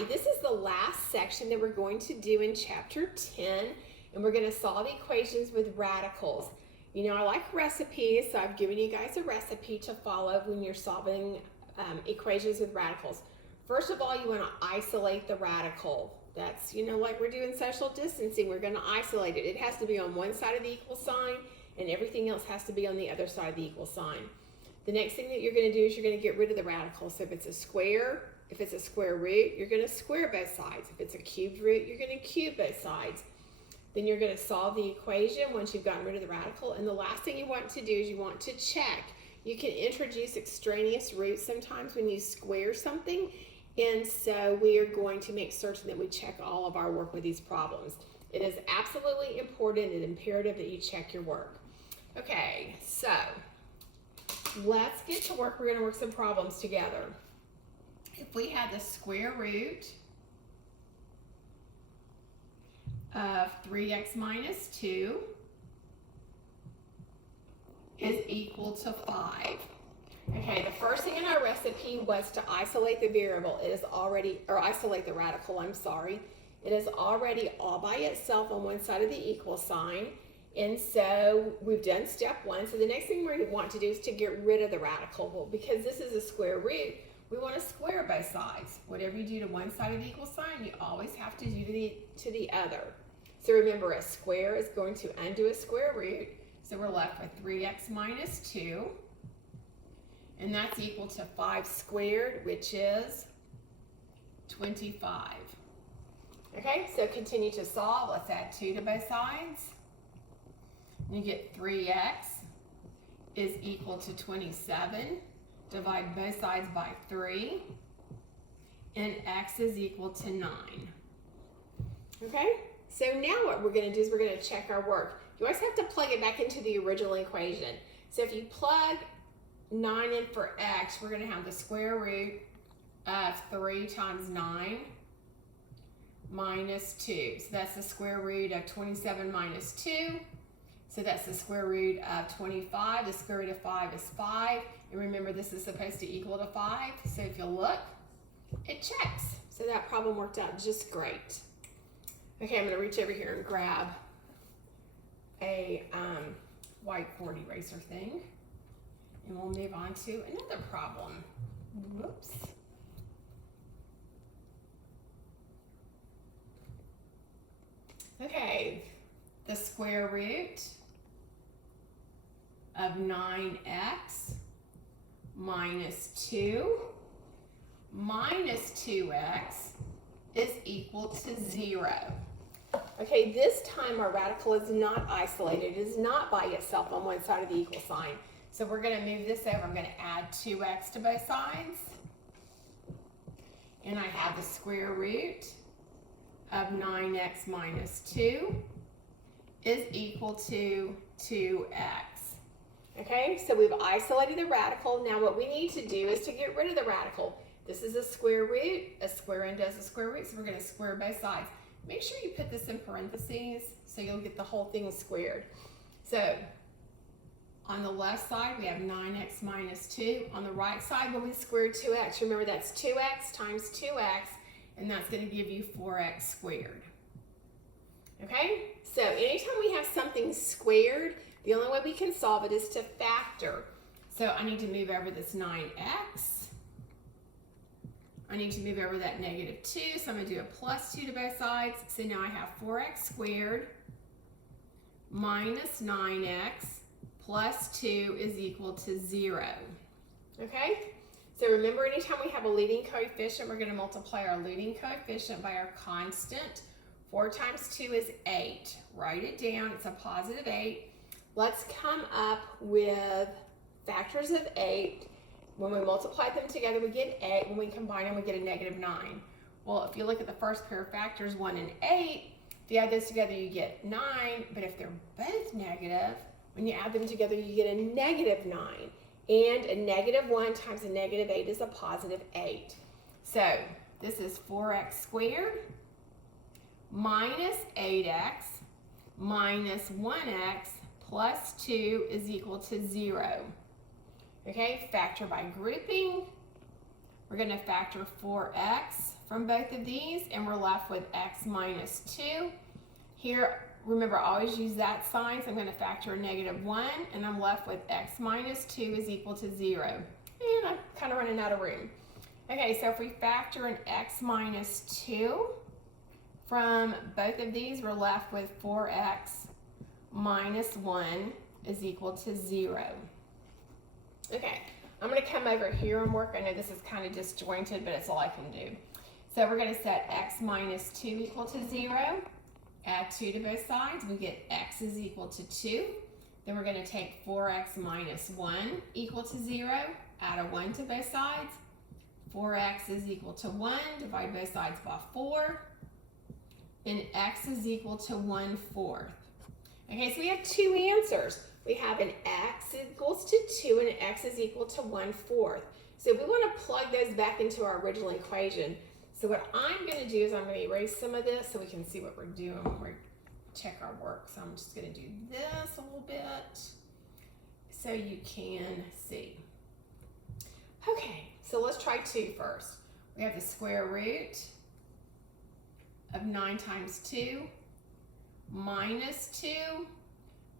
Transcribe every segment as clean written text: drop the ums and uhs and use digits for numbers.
Hi, this is the last section that we're going to do in chapter 10, and we're going to solve equations with radicals. You know, I like recipes, so I've given you guys a recipe to follow when you're solving equations with radicals. First of all, you want to isolate the radical. That's, you know, like we're doing social distancing, we're going to isolate it. It has to be on one side of the equal sign, and everything else has to be on the other side of the equal sign. The next thing that you're going to do is you're going to get rid of the radical. So if it's a square root, you're going to square both sides. If it's a cubed root, you're going to cube both sides. Then you're going to solve the equation once you've gotten rid of the radical. And the last thing you want to do is you want to check. You can introduce extraneous roots sometimes when you square something. And so we are going to make certain that we check all of our work with these problems. It is absolutely important and imperative that you check your work. Okay, so let's get to work. We're going to work some problems together. If we had the square root of 3x minus 2 is equal to 5. Okay, the first thing in our recipe was to isolate the variable. It is already, or isolate the radical, I'm sorry. It is already all by itself on one side of the equal sign. And so we've done step one. So the next thing we want to do is to get rid of the radical. Well, because this is a square root, we want to square both sides. Whatever you do to one side of the equal sign, you always have to do to the other. So remember, a square is going to undo a square root. So we're left with 3x minus 2. And that's equal to 5 squared, which is 25. Okay, so continue to solve. Let's add 2 to both sides. You get 3x is equal to 27. Divide both sides by 3. And x is equal to 9. Okay, so now what we're going to do is we're going to check our work. You always have to plug it back into the original equation. So if you plug 9 in for x, we're going to have the square root of 3 times 9 minus 2. So that's the square root of 27 minus 2. So that's the square root of 25. The square root of 5 is 5. And remember, this is supposed to equal to 5. So if you look, it checks. So that problem worked out just great. Okay, I'm going to reach over here and grab a whiteboard eraser thing. And we'll move on to another problem. Whoops. Okay, the square root of 9x minus 2 minus 2x is equal to 0. Okay, this time our radical is not isolated. It is not by itself on one side of the equal sign. So we're going to move this over. I'm going to add 2x to both sides. And I have the square root of 9x minus 2 is equal to 2x. Okay, so we've isolated the radical. Now what we need to do is to get rid of the radical. This is a square root. A square undoes a square root, so we're going to square both sides. Make sure you put this in parentheses so you'll get the whole thing squared. So on the left side, we have 9x minus 2. On the right side, when we square 2x, remember that's 2x times 2x, and that's going to give you 4x squared. Okay, so anytime we have something squared, the only way we can solve it is to factor. So I need to move over this 9x. I need to move over that negative 2, so I'm going to do a plus 2 to both sides. So now I have 4x squared minus 9x plus 2 is equal to 0. Okay? So remember, anytime we have a leading coefficient, we're going to multiply our leading coefficient by our constant. 4 times 2 is 8. Write it down. It's a positive 8. Let's come up with factors of 8. When we multiply them together, we get 8. When we combine them, we get a negative 9. Well, if you look at the first pair of factors, 1 and 8, if you add those together, you get 9. But if they're both negative, when you add them together, you get a negative 9. And a negative 1 times a negative 8 is a positive 8. So this is 4x squared minus 8x minus 1x plus 2 is equal to 0. Okay, factor by grouping. We're going to factor 4x from both of these, and we're left with x minus 2. Here, remember, I always use that sign, so I'm going to factor a -1, and I'm left with x minus 2 is equal to 0. And I'm kind of running out of room. Okay, so if we factor an x minus 2 from both of these, we're left with 4x minus 1 is equal to 0. Okay, I'm going to come over here and work. I know this is kind of disjointed, but it's all I can do. So we're going to set x minus 2 equal to 0. Add 2 to both sides. We get x is equal to 2. Then we're going to take 4x minus 1 equal to 0. Add a 1 to both sides. 4x is equal to 1. Divide both sides by 4. And x is equal to 1/4. Okay, so we have two answers. We have an x equals to 2 and an x is equal to 1/4. So we want to plug those back into our original equation. So what I'm going to do is I'm going to erase some of this so we can see what we're doing when we check our work. So I'm just going to do this a little bit so you can see. Okay, so let's try 2 first. We have the square root of 9 times 2 minus 2,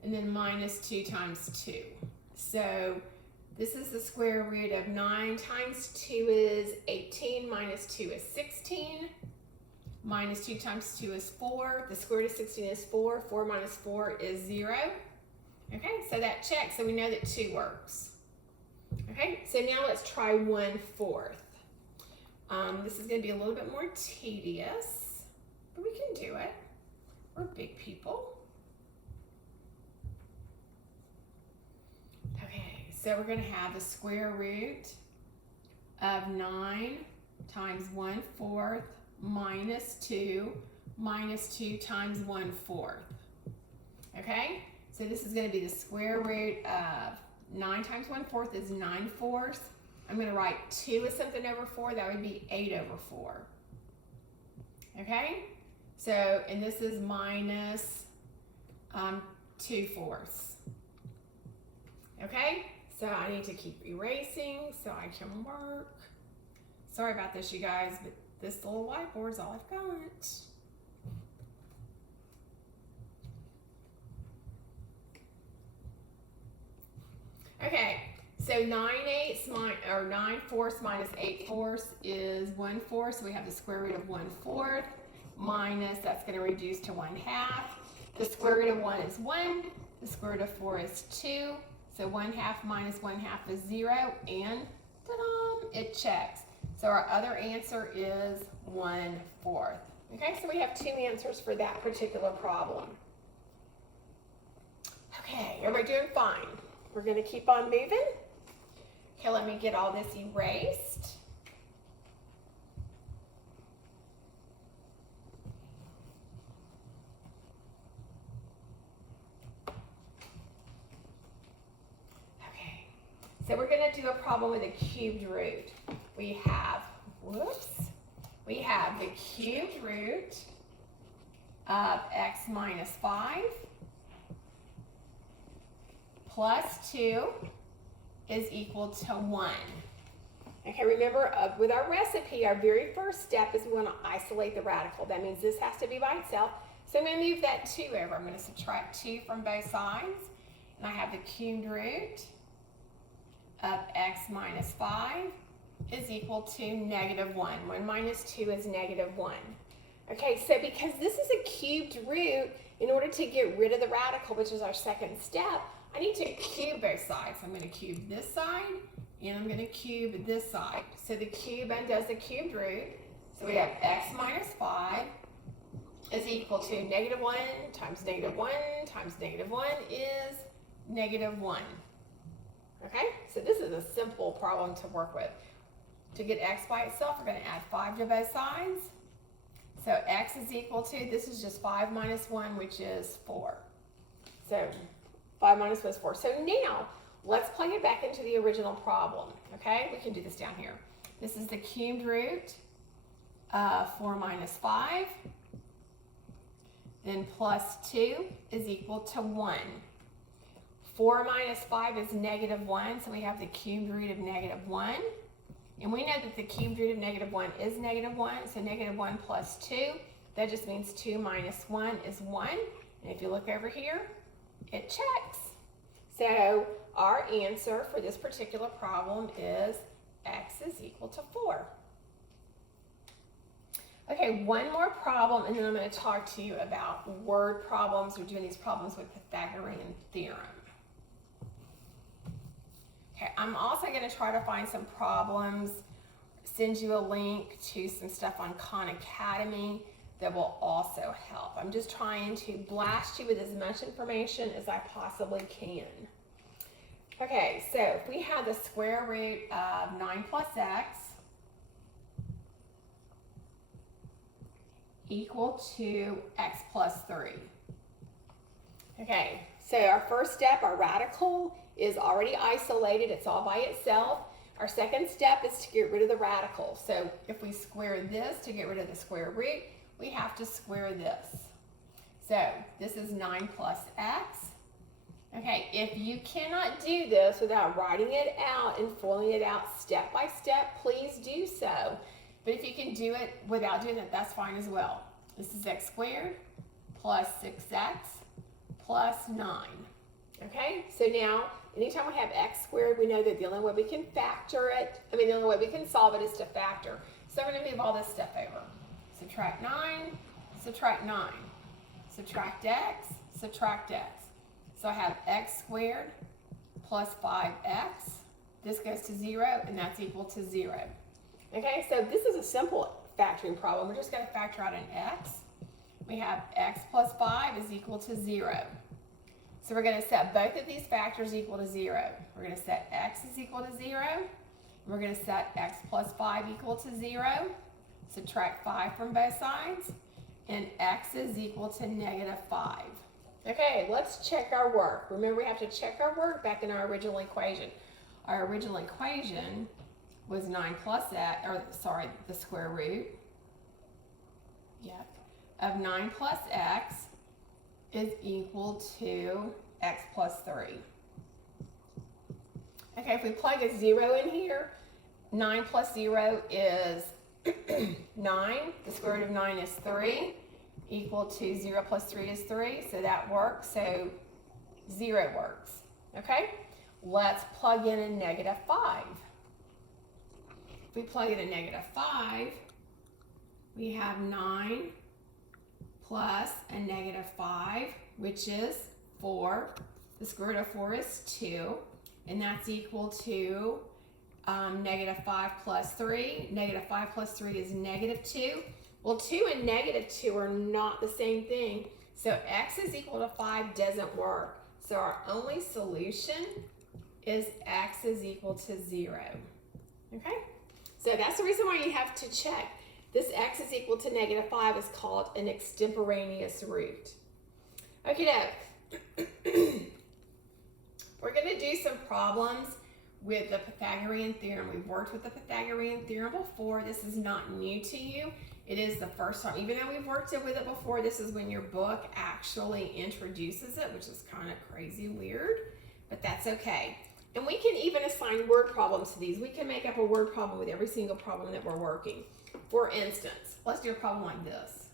and then minus 2 times 2. So this is the square root of 9 times 2 is 18, minus 2 is 16, minus 2 times 2 is 4, the square root of 16 is 4, 4 minus 4 is 0. Okay, so that checks, so we know that 2 works. Okay, so now let's try 1/4. This is going to be a little bit more tedious, but we can do it. We're big people. Okay, so we're going to have the square root of 9 times 1/4 minus 2 times 1/4. Okay, so this is going to be the square root of 9 times 1/4 is 9/4. I'm going to write 2 as something over 4. That would be 8/4. Okay, so, and this is minus 2/4. Okay, so I need to keep erasing so I can work. Sorry about this, you guys, but this little whiteboard is all I've got. Okay, so 9/4 minus 8/4 is 1/4, so we have the square root of 1/4 minus, that's going to reduce to 1/2. The square root of 1 is 1, the square root of 4 is 2, so 1/2 minus 1/2 is 0, and ta-da, it checks. So our other answer is 1/4. Okay, so we have 2 answers for that particular problem. Okay, everybody doing fine? We're going to keep on moving. Okay, let me get all this erased. Okay, so we're going to do a problem with a cubed root. We have the cubed root of x minus 5 plus 2 is equal to 1. Okay, remember with our recipe, our very first step is we want to isolate the radical. That means this has to be by itself. So I'm going to move that 2 over. I'm going to subtract 2 from both sides. And I have the cubed root of x minus 5 is equal to -1. 1 minus 2 is -1. Okay, so because this is a cubed root, in order to get rid of the radical, which is our second step, I need to cube both sides. I'm going to cube this side, and I'm going to cube this side. So the cube undoes the cubed root. So we have x minus 5 is equal to -1 times -1 times -1 is -1. Okay, so this is a simple problem to work with. To get x by itself, we're going to add 5 to both sides. So x is equal to, this is just 5 minus 1, which is 4. So 5 minus 1 is 4. So now, let's plug it back into the original problem. Okay, we can do this down here. This is the cubed root of 4 minus 5. Then plus 2 is equal to 1. 4 minus 5 is -1, so we have the cubed root of -1. And we know that the cubed root of negative 1 is negative 1, so negative 1 plus 2, that just means 2 minus 1 is 1. And if you look over here, it checks. So our answer for this particular problem is x is equal to 4. Okay, one more problem, and then I'm going to talk to you about word problems. We're doing these problems with Pythagorean theorem. Okay, I'm also going to try to find some problems, send you a link to some stuff on Khan Academy that will also help. I'm just trying to blast you with as much information as I possibly can. Okay, so if we have the square root of 9 plus x equal to x plus 3. Okay, so our first step, our radical, is already isolated. It's all by itself. Our second step is to get rid of the radical. So if we square this to get rid of the square root, we have to square this. So this is 9 plus x. Okay, if you cannot do this without writing it out and filling it out step by step, please do so. But if you can do it without doing it, that's fine as well. This is x squared plus 6x plus 9. Okay, so now anytime we have x squared, we know that the only way we can factor it, the only way we can solve it is to factor. So we're going to move all this stuff over. Subtract 9, subtract 9. Subtract x, subtract x. So I have x squared plus 5x. This goes to 0, and that's equal to 0. Okay, so this is a simple factoring problem. We're just going to factor out an x. We have x plus 5 is equal to 0. So we're going to set both of these factors equal to 0. We're going to set x is equal to 0. We're going to set x plus 5 equal to 0. Subtract 5 from both sides. And x is equal to negative 5. Okay, let's check our work. Remember, we have to check our work back in our original equation. Our original equation was 9 plus x, the square root, of 9 plus x is equal to x plus 3. Okay, if we plug a 0 in here, 9 plus 0 is 9. The square root of 9 is 3. Equal to 0 plus 3 is 3, so that works, so 0 works. Okay, let's plug in a negative 5. If we plug in a negative 5, we have 9 plus a negative 5, which is 4. The square root of 4 is 2, and that's equal to negative 5 plus 3. Negative 5 plus 3 is negative 2. Well, 2 and negative 2 are not the same thing, so x is equal to 5 doesn't work. So our only solution is x is equal to 0. Okay? So that's the reason why you have to check. This x is equal to negative 5 is called an extemporaneous root. Okay, we're going to do some problems with the Pythagorean theorem. We've worked with the Pythagorean theorem before. This is not new to you. It is the first time, even though we've worked with it before, this is when your book actually introduces it, which is kind of crazy weird, but that's okay. And we can even assign word problems to these. We can make up a word problem with every single problem that we're working. For instance, let's do a problem like this.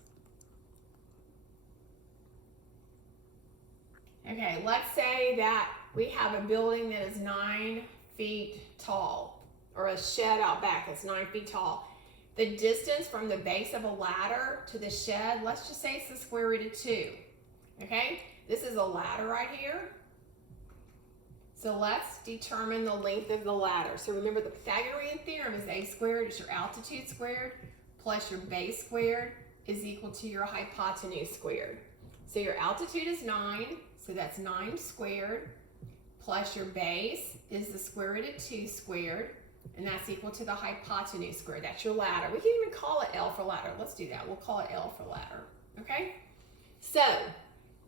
Okay, let's say that we have a building that is 9 feet tall, or a shed out back that's 9 feet tall. The distance from the base of a ladder to the shed, let's just say it's the square root of 2. Okay, this is a ladder right here. So let's determine the length of the ladder. So remember, the Pythagorean theorem is a squared, is your altitude squared, plus your base squared is equal to your hypotenuse squared. So your altitude is 9, so that's 9 squared, plus your base is the square root of 2 squared, and that's equal to the hypotenuse squared. That's your ladder. We can even call it L for ladder. Let's do that. We'll call it L for ladder. Okay? So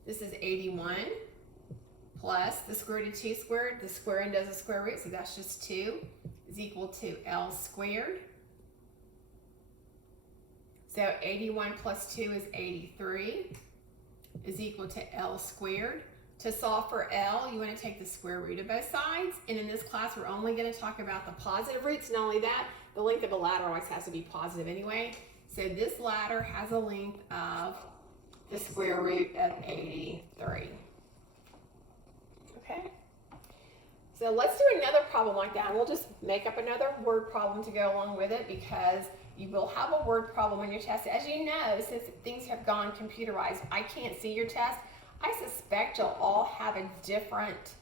this is 81 plus the square root of 2 squared. The square end does a square root, so that's just 2, is equal to L squared. So 81 plus 2 is 83, is equal to L squared. To solve for L, you want to take the square root of both sides. And in this class, we're only going to talk about the positive roots. Not only that, the length of a ladder always has to be positive anyway. So this ladder has a length of the square root of 83. Okay? So let's do another problem like that. We'll just make up another word problem to go along with it, because you will have a word problem in your test. As you know, since things have gone computerized, I can't see your test. I suspect you'll all have a different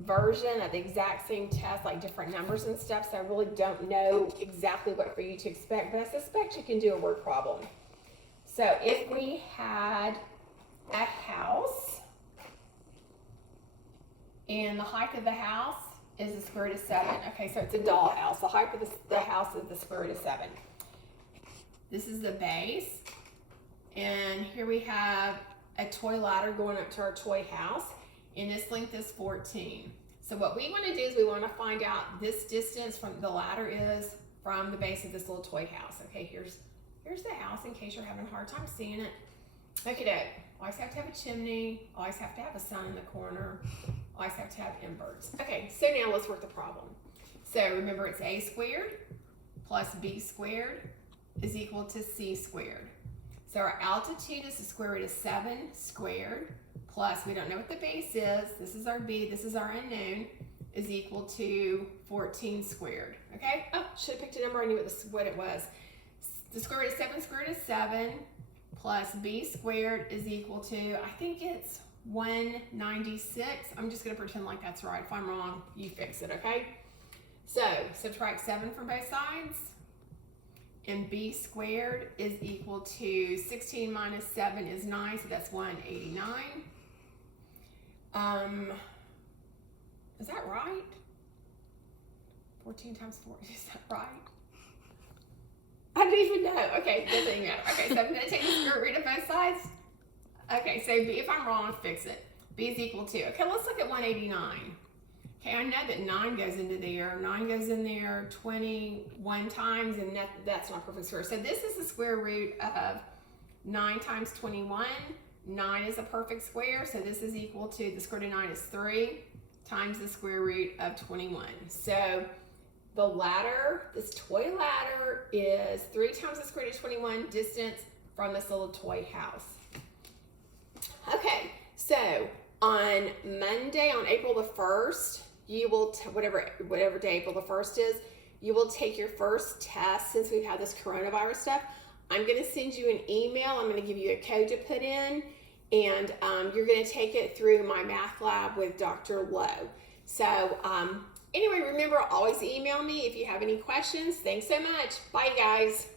version of the exact same test, like different numbers and stuff, so I really don't know exactly what for you to expect, but I suspect you can do a word problem. So if we had a house, and the height of the house is the square root of 7. Okay, so it's a dollhouse. The height of the house is the square root of 7. This is the base, and here we have a toy ladder going up to our toy house, and this length is 14. So what we want to do is we want to find out this distance from the ladder is from the base of this little toy house. Okay, here's the house in case you're having a hard time seeing it. Okay, always have to have a chimney, always have to have a sun in the corner, always have to have inverts. Okay, so now let's work the problem. So remember, it's a squared plus b squared is equal to c squared. So our altitude is the square root of 7 squared plus, we don't know what the base is, this is our b, this is our unknown, is equal to 14 squared. Okay? Oh, should have picked a number, I knew what it was. The square root of 7 square root is 7 plus b squared is equal to, I think it's 196. I'm just going to pretend like that's right. If I'm wrong, you fix it, okay? So subtract 7 from both sides, and b squared is equal to 16 minus 7 is 9, so that's 189. Is that right? 14 times 4, is that right? I don't even know. Okay, doesn't even matter. Okay, so I'm going to take the square root of both sides. Okay, so b, if I'm wrong, fix it. B is equal to, okay, let's look at 189. Okay, I know that 9 goes into there. 9 goes in there 21 times, and that's not a perfect square. So this is the square root of 9 times 21. 9 is a perfect square, so this is equal to, the square root of 9 is 3 times the square root of 21. So the ladder, this toy ladder, is 3 times the square root of 21 distance from this little toy house. Okay, so on Monday, on April the 1st, you will, whatever day April the 1st is, you will take your first test since we've had this coronavirus stuff. I'm going to send you an email. I'm going to give you a code to put in, and you're going to take it through my math lab with Dr. Lowe. So anyway, remember, always email me if you have any questions. Thanks so much. Bye, guys.